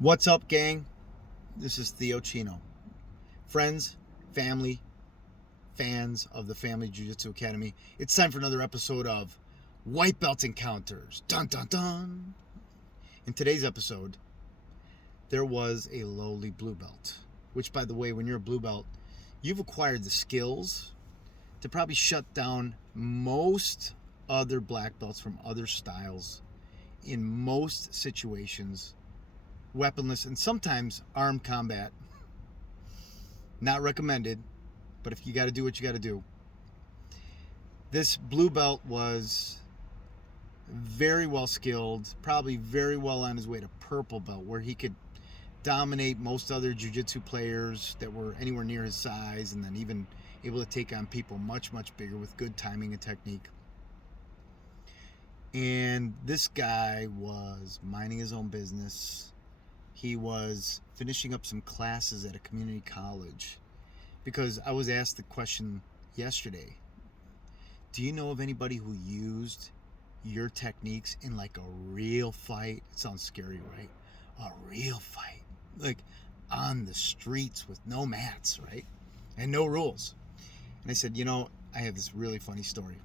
What's up, gang? This is Chino. Friends, family, fans of the Family Jiu-Jitsu Academy. It's time for another episode of White Belt Encounters. Dun dun dun. In today's episode, there was a lowly blue belt. Which, by the way, when you're a blue belt, you've acquired the skills to probably shut down most other black belts from other styles in most situations. Weaponless and sometimes armed combat. Not recommended, but if you got to do what you got to do. This blue belt was very well skilled, probably very well on his way to purple belt, where he could dominate most other jiu-jitsu players that were anywhere near his size, and then even able to take on people much, much bigger with good timing and technique. And this guy was minding his own business. He was finishing up some classes at a community college, because I was asked the question yesterday, do you know of anybody who used your techniques in like a real fight? It sounds scary, right? A real fight, like on the streets with no mats, right? And no rules. And I said, I have this really funny story.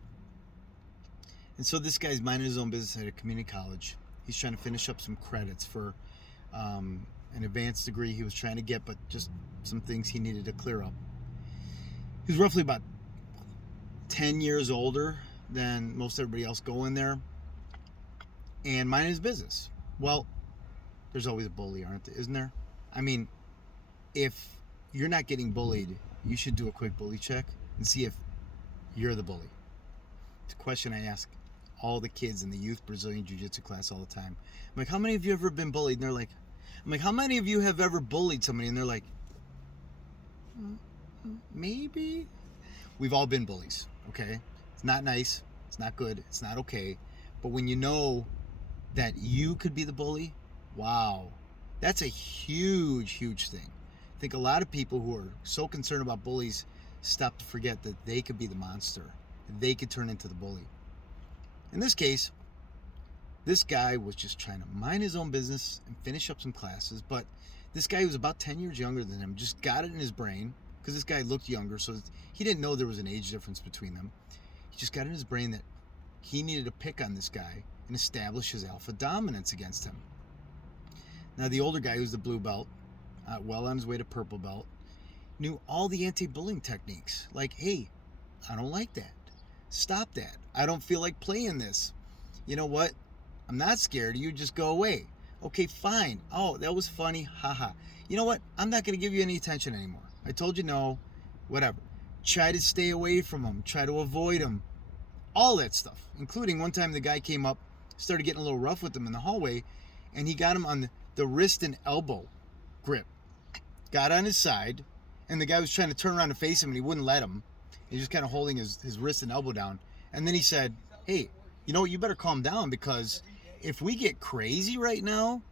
And so this guy's minding his own business at a community college. He's trying to finish up some credits for an advanced degree he was trying to get, but just some things he needed to clear up. He was roughly about 10 years older than most everybody else going there, and minding his business. Well, there's always a bully, isn't there? I mean, if you're not getting bullied, you should do a quick bully check and see if you're the bully. It's a question I ask all the kids in the youth Brazilian Jiu-Jitsu class all the time. I'm like, how many of you have ever been bullied? And they're like, how many of you have ever bullied somebody? And they're like, maybe. We've all been bullies, okay? It's not nice. It's not good. It's not okay. But when you know that you could be the bully, wow, that's a huge, huge thing. I think a lot of people who are so concerned about bullies stop to forget that they could be the monster. They could turn into the bully. In this case, this guy was just trying to mind his own business and finish up some classes, but this guy who was about 10 years younger than him just got it in his brain, because this guy looked younger, so he didn't know there was an age difference between them. He just got it in his brain that he needed to pick on this guy and establish his alpha dominance against him. Now, the older guy, who's the blue belt, well on his way to purple belt, knew all the anti-bullying techniques. Like, hey, I don't like that. Stop that. I don't feel like playing this. You know what? I'm not scared of you. Just go away. Okay, fine. Oh, that was funny. Haha. You know what? I'm not going to give you any attention anymore. I told you no. Whatever. Try to stay away from him. Try to avoid him. All that stuff. Including one time the guy came up, started getting a little rough with him in the hallway, and he got him on the wrist and elbow grip. Got on his side, and the guy was trying to turn around to face him, and he wouldn't let him. He's just kind of holding his wrist and elbow down. And then he said, hey, you know what? You better calm down, because if we get crazy right now,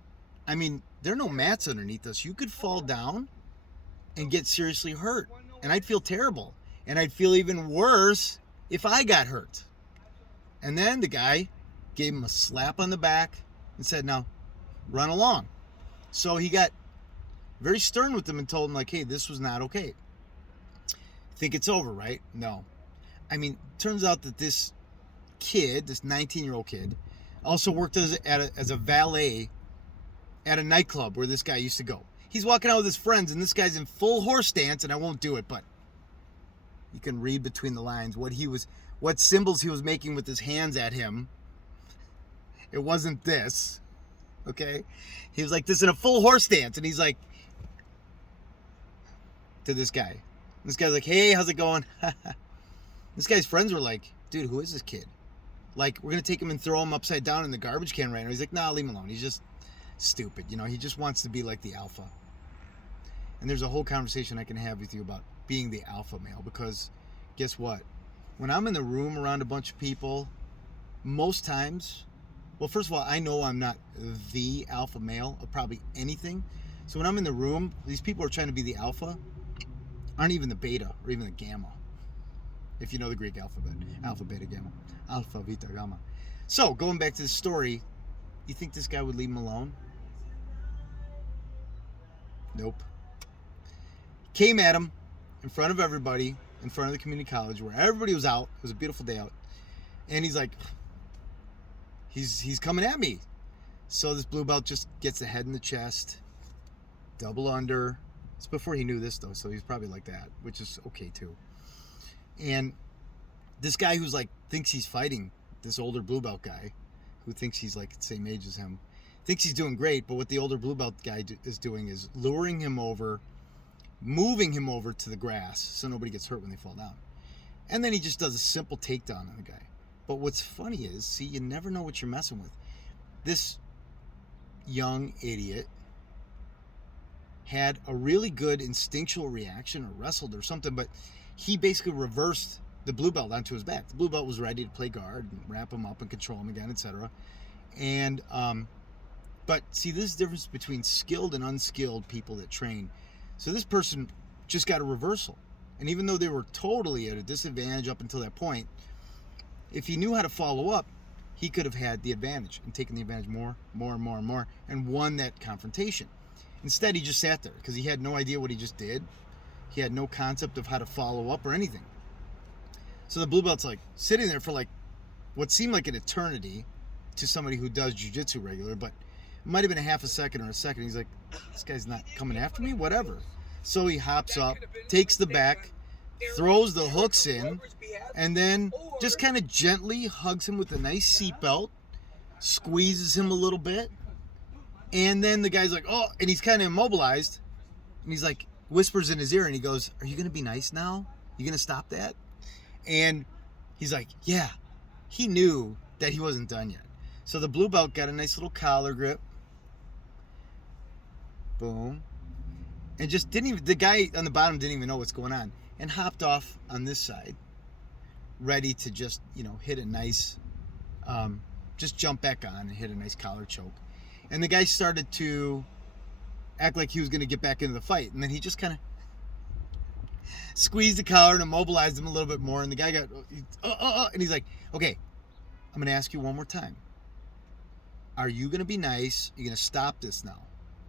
I mean, there are no mats underneath us. You could fall down and get seriously hurt. And I'd feel terrible. And I'd feel even worse if I got hurt. And then the guy gave him a slap on the back and said, now, run along. So he got very stern with him and told him, like, hey, this was not okay. Think it's over, right? No. I mean, turns out that this kid, this 19-year-old kid, also worked as a valet at a nightclub where this guy used to go. He's walking out with his friends, and this guy's in full horse stance, and I won't do it, but you can read between the lines what symbols he was making with his hands at him. It wasn't this, okay? He was like this in a full horse stance, and he's like, to this guy. This guy's like, hey, how's it going? This guy's friends were like, dude, who is this kid? Like, we're going to take him and throw him upside down in the garbage can right now. He's like, nah, leave him alone. He's just stupid. He just wants to be like the alpha. And there's a whole conversation I can have with you about being the alpha male, because guess what? When I'm in the room around a bunch of people, most times, well, first of all, I know I'm not the alpha male of probably anything. So when I'm in the room, these people are trying to be the alpha, aren't even the beta or even the gamma. If you know the Greek alphabet. Alpha, beta, gamma. Alpha, beta, gamma. So, going back to the story, you think this guy would leave him alone? Nope. Came at him in front of everybody, in front of the community college where everybody was out. It was a beautiful day out. And he's like, he's coming at me. So this blue belt just gets the head in the chest, double under. It's before he knew this though, so he's probably like that, which is okay too. And this guy who's like thinks he's fighting this older blue belt guy, who thinks he's like the same age as him, thinks he's doing great, but what the older blue belt guy is doing is luring him over, moving him over to the grass so nobody gets hurt when they fall down. And then he just does a simple takedown on the guy. But what's funny is, see, you never know what you're messing with. This young idiot had a really good instinctual reaction or wrestled or something, but he basically reversed the blue belt onto his back. The blue belt was ready to play guard and wrap him up and control him again, etc. And but see, this is the difference between skilled and unskilled people that train. So this person just got a reversal, and even though they were totally at a disadvantage up until that point, if he knew how to follow up, he could have had the advantage and taken the advantage more and won that confrontation. Instead, he just sat there because he had no idea what he just did. He had no concept of how to follow up or anything. So the blue belt's like sitting there for like what seemed like an eternity to somebody who does jiu-jitsu regular, but it might have been a half a second or a second. He's like, this guy's not coming after me, whatever. So he hops up, takes the back, throws the hooks in, and then just kind of gently hugs him with a nice seatbelt, squeezes him a little bit, and then the guy's like, oh, and he's kind of immobilized, and he's like, whispers in his ear, and he goes, are you going to be nice now? You going to stop that? And he's like, yeah. He knew that he wasn't done yet. So the blue belt got a nice little collar grip. Boom. And just didn't even, the guy on the bottom didn't even know what's going on, and hopped off on this side, ready to just, hit a nice, just jump back on and hit a nice collar choke. And the guy started to act like he was going to get back into the fight. And then he just kind of squeezed the collar and immobilized him a little bit more. And the guy got, and he's like, okay, I'm going to ask you one more time. Are you going to be nice? You're going to stop this now?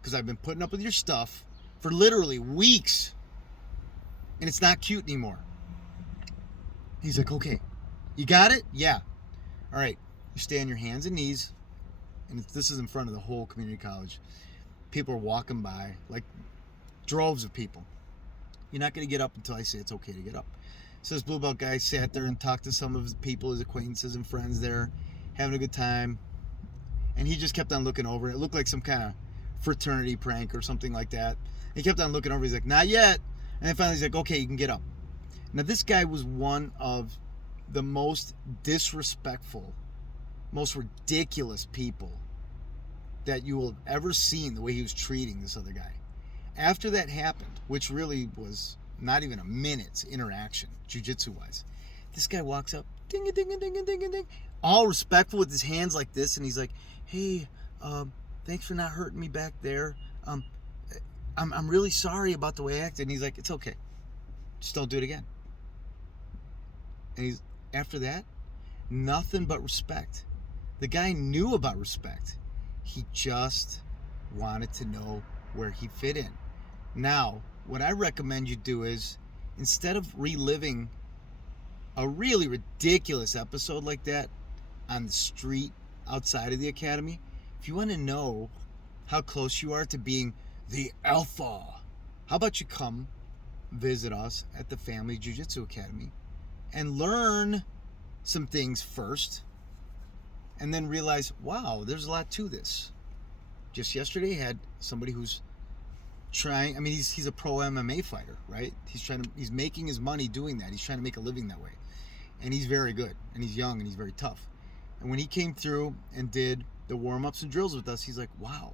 Because I've been putting up with your stuff for literally weeks, and it's not cute anymore. He's like, okay, you got it? Yeah. All right, you stay on your hands and knees, and this is in front of the whole community college. People are walking by, like droves of people. You're not going to get up until I say it's okay to get up. So this blue belt guy sat there and talked to some of his people, his acquaintances and friends there, having a good time. And he just kept on looking over. It looked like some kind of fraternity prank or something like that. He kept on looking over. He's like, not yet. And then finally he's like, okay, you can get up. Now this guy was one of the most disrespectful, most ridiculous people that you will have ever seen, the way he was treating this other guy. After that happened, which really was not even a minute's interaction, jiu-jitsu wise, this guy walks up, ding a ding a ding a ding a ding, all respectful with his hands like this, and he's like, hey, thanks for not hurting me back there. I'm really sorry about the way I acted. And he's like, it's okay, just don't do it again. And after that, nothing but respect. The guy knew about respect. He just wanted to know where he fit in. Now, what I recommend you do is, instead of reliving a really ridiculous episode like that on the street outside of the academy, if you want to know how close you are to being the alpha, how about you come visit us at the Family Jiu-Jitsu Academy and learn some things first, and then realize, wow, there's a lot to this. Just yesterday, I had somebody who's trying, he's a pro MMA fighter, right? He's making his money doing that. He's trying to make a living that way. And he's very good, and he's young, and he's very tough. And when he came through and did the warm-ups and drills with us, he's like, wow,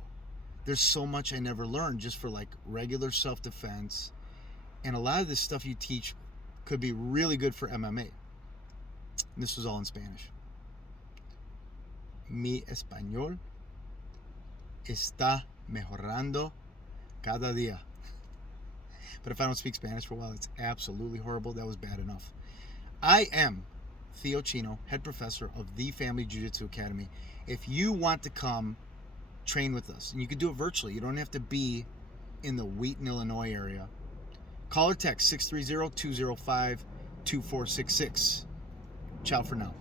there's so much I never learned just for like regular self-defense. And a lot of this stuff you teach could be really good for MMA. And this was all in Spanish. Mi español está mejorando cada día. But if I don't speak Spanish for a while, it's absolutely horrible. That was bad enough. I am Theo Chino, head professor of the Family Jiu-Jitsu Academy. If you want to come train with us, and you can do it virtually, you don't have to be in the Wheaton, Illinois area. Call or text 630-205-2466. Ciao for now.